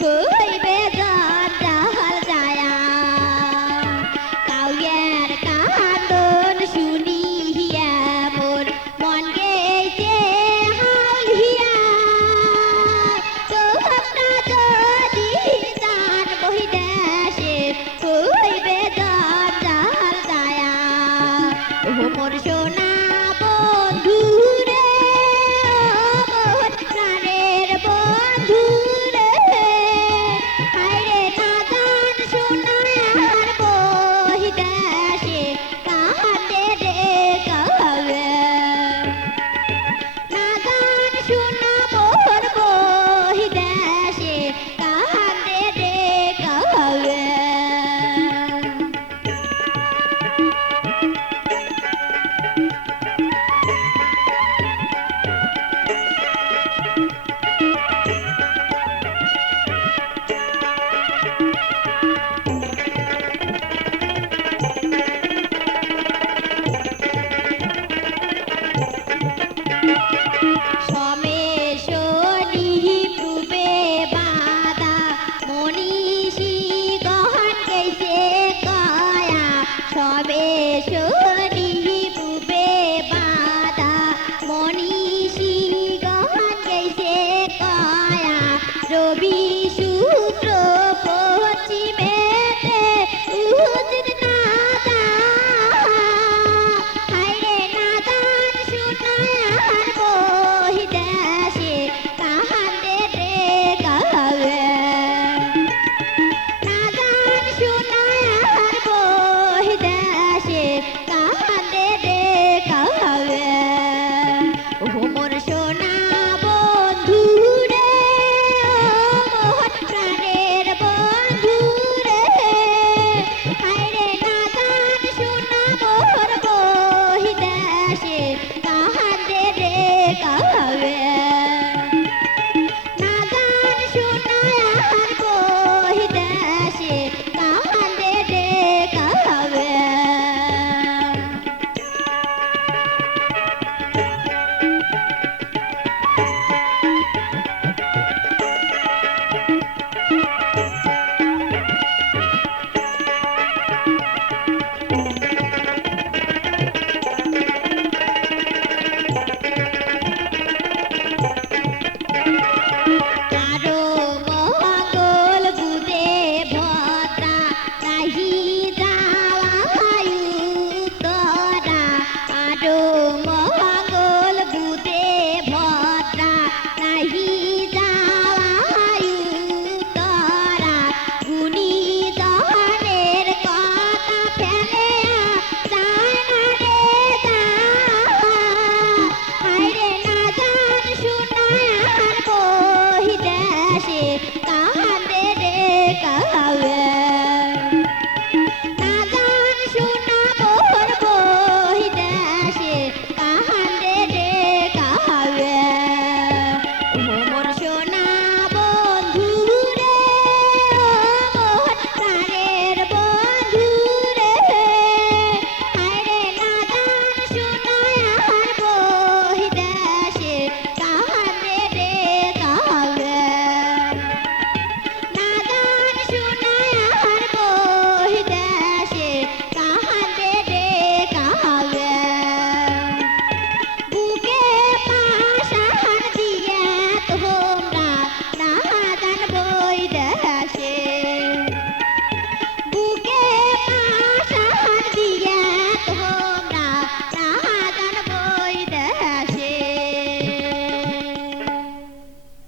হইবে জঞ্জাল যায়া কাউয়ের কান্দন শুনিয়া মোর মন গেছে হাউলিয়া তোমরা যদি জান বহিদেশে হইবে জঞ্জাল যায়া ও মোর সোনা বন্ধু রে মোর প্রাণের বন্ধু রে হায়রে না জান সোনার বহিদেশে কাঁদে রে কাবে না জান সোনা মোর বহিদেশে কাঁদে রে কাবে সমেশনি পূবে বাদা মনীষী গহন গেছে কয়া সমেশনি পূবে বাদা মনীষী গহন গেছে কয়া রবি শুক্র পশ্চিমেতে উদিত নাদা হায়রে নাদান শুনায়ার বহিদেশে কাহান্দে রে কাবে নাদান শুনায়ার বহিদেশে কাহান্দে রে কাবে ও মোর সোনা বন্ধু রে ও মোর প্রাণের বন্ধু রে হায়রে নাদান শুনা মোর বহিদেশে কাহান্দে রে কাবে নাদান শুনায়ার বহিদেশে কাহান্দে রে কাবে আরো মঙ্গল বুদে ভদ্রা নাহি যাওয়ায়ু তরা আরো মঙ্গল বুদে ভদ্রা নাহি যাওয়ায়ু তরা গুণী জনের কথা ফেলে যায় না রে যা হায়রে না জান শুনায়ার বহিদেশে